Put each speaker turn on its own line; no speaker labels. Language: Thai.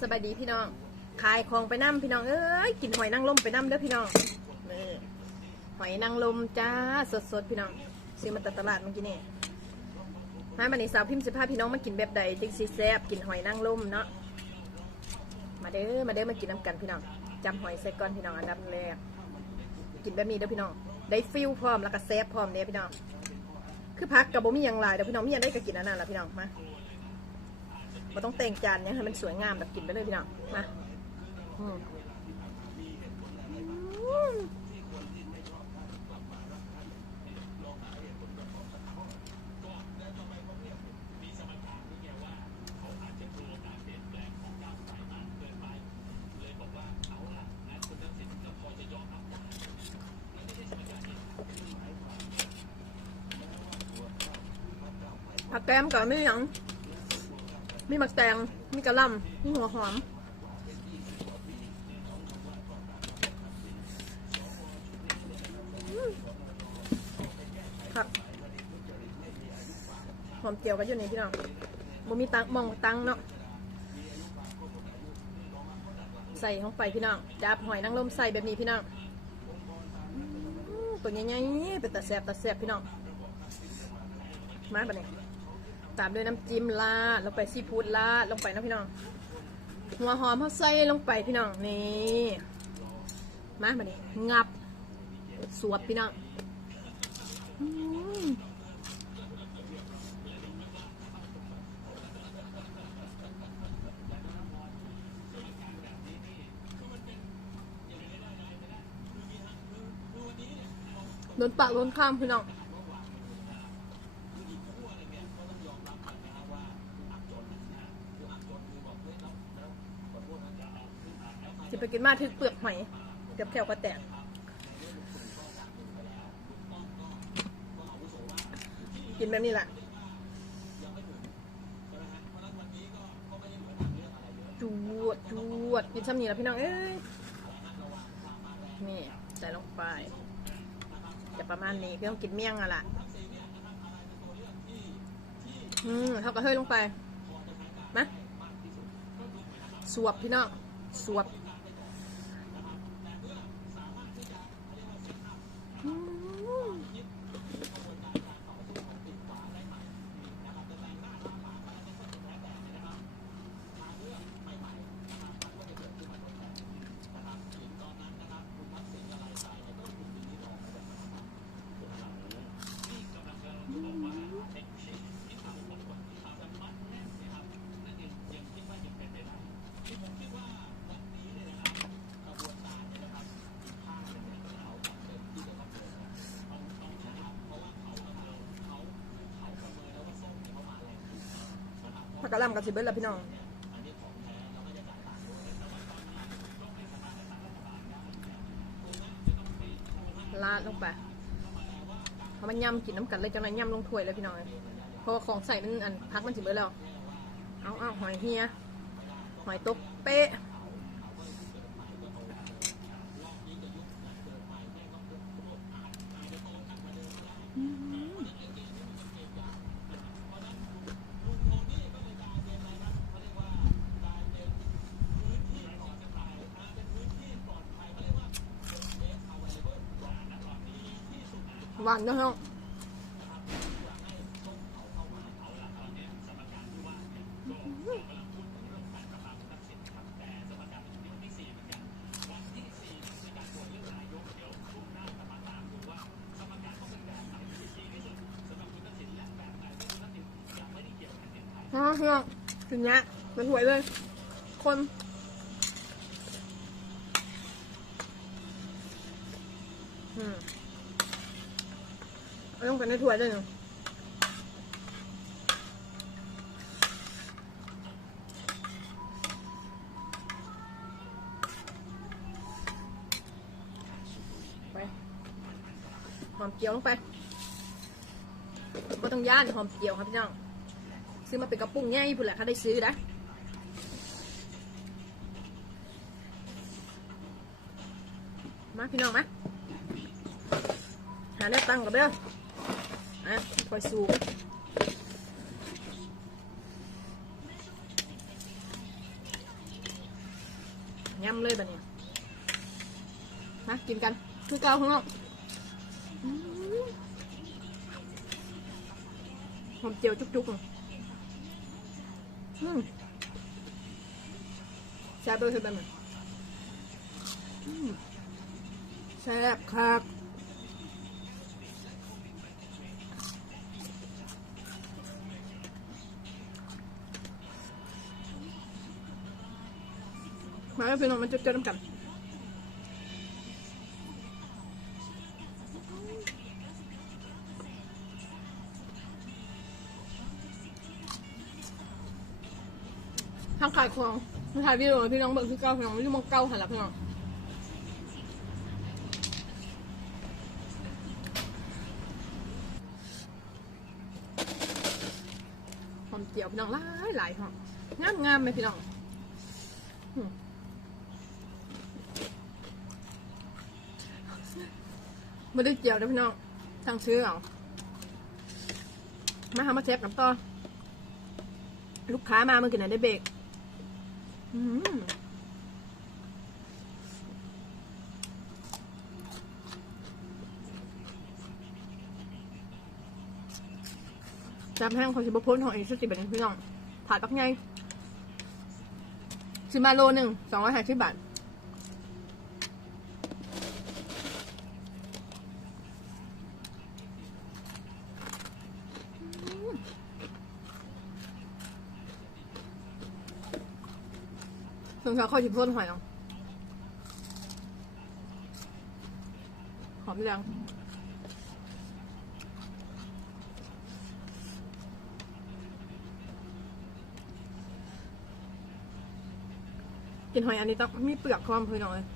สบายดีพี่น้อง ขายของไปน้ำพี่น้อง เอ้ย กินหอยนางรมไปน้ำเด้อพี่น้องนี่หอยนางรมจ้าสดๆพี่น้อง ซื้อมาจากตลาดเมื่อกี้นี่มาบันนี้สาวพิมพ์สิพาพี่น้องมากินแบบใดติ๊กซีแซบกินหอยนางรมเนาะ มาเด้อ มาเด้อมากินน้ำกันพี่น้องจำหอยใส่ก้อนพี่น้องอันดับแรก กินแบบนี้เด้อพี่น้อง ได้ฟิลพร้อมแล้วก็แซบพร้อมเนี่ยพี่น้อง คือพักกับบ่มีอย่างไรเดี๋ยวพี่น้องมีอย่างได้ก็กินอันนั้นแหละพี่น้องมา บ่ต้องแต่งจานยังให้มันสวยงามแบบกินไปเลยพี่น้องมาอืมอืมผักแก้มกับไม่ยัง มีมักแตง มีกระหลำมีหัวหอมครับหอมเจียวกันอยู่นี่พี่น้องบ่มีตังมองตังเนาะ ใส่ลงไปพี่น้องจับหอยนางรมใส่แบบนี้พี่น้องตัวใหญ่ๆเป็นตาแสบตาแสบพี่น้อง มาปะเนี่ย ตามด้วยน้ำจิ้มลาดลงไปซีฟู้ดลาดลงไปนะพี่น้อง หัวหอมเขาใส่ลงไปพี่น้องนี่มามาดิงับสวบพี่น้องโดนปากโดนข้ามพี่น้อง ไปกินมาถึกเปลือกหอยเกับแถวก็แตกกินแบบนี้แหละจวดจวดกินซ้ำนี่แหละพี่น้อง เอ้ย นี่ใส่ลงไป จะประมาณนี้พี่ต้องกินเมี่ยงอะล่ะ อืมเท่ากับเฮ้ยลงไปมาสวบพี่น้อง สวบ ผั กกะล่ำกับสิเบิร์ละพี่น้องลาดลงไปเอามันย่ำกินน้ำกันเลยจังนั้นยำลงถ้วยเลยพี่น้องเพราะว่าของใส่มันอันพักมันสิเบิร์แล้ว เอาเอาหอยเฮียหอยตกเป๊ะ หวานนะฮะฮะเฮียถึงเนี้ยเป็นหวยเลย คนอืม เอาลงไปในถ้วยเลยหนึ่งไปหอมเจียวลงไปก็ต้องย่านหอมเจียวครับพี่น้อง ซื้อมาเป็นกระปุกง่ายพุ่นแหละเขาได้ซื้อนะมาพี่น้องมาหาแนวตั้งกับเด้อ อะคอยสูบยำเลยแบบนี้นะกินกัน คือเกาของเราอืมหอมเจียวจุกๆอืมแซ่บเลยคือแบบนี้อืมแซ่บคัก มาแล้วพี่น้องมันจะเจอน้ำกันทางขายของถ่ายวิดีโอพี่น้องเบิกคือเก้าพี่น้องไม่รู้มองเก้าหันหลังพี่น้องหอมเจียวพี่น้องหลายหลายหอมงามงามไหมพี่น้องอืม ไม่ได้เจียวนะพี่น้องสั่งซื้อเอามาทำมาเชฟกับต่อลูกค้ามาเมื่อกี้นะได้เบรกจำแห้งคนสิบพ้นของอีกชุดสิบเป็นพี่น้องผ่าตักไงซื้อมาโลหนึ่งสองร้อยห้าสิบบาท สงสารข้าวชิบพ้นหอยเนาะหอมยังกินหอยอันนี้ต้องมีเปลือกความพี่น้องเลย